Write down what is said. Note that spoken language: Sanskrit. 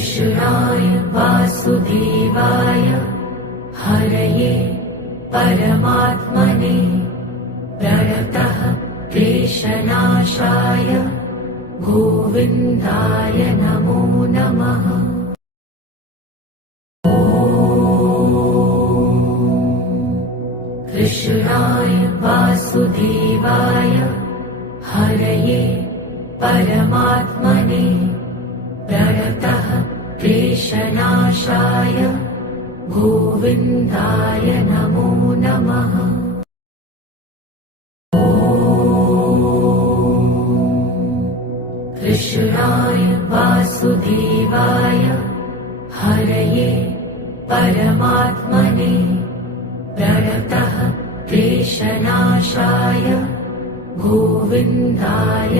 कृष्णाय वासुदेवाय हरये परमात्मने प्रणतः क्लेशनाशाय गोविन्दाय नमो नमः। कृष्णाय वासुदेवाय हरये परमात्मने प्रणतः क्लेशनाशाय गोविन्दाय नमो नमः। कृष्णाय वासुदेवाय हरये परमात्मने प्रणतः क्लेशनाशाय गोविन्दाय